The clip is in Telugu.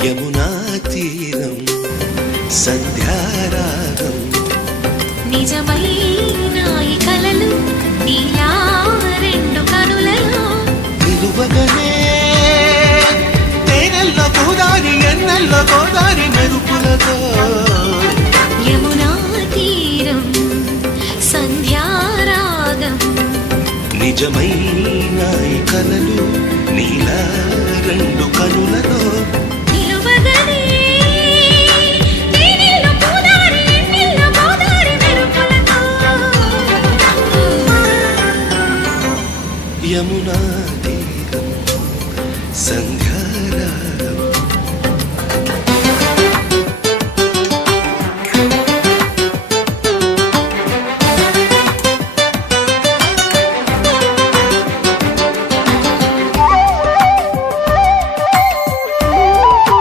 యమునా తీరం సంధ్యారాగం నిజమైన ఈ కలలు నీలా రెండు కనులలో నిలువగనే తేనెల్లో గోదారి ఎన్నెల్లో గోదారి మెరుపులతో యమునా తీరం సంధ్యారాగం నిజమైన ఈ కలలు నీలా రెండు కనులలో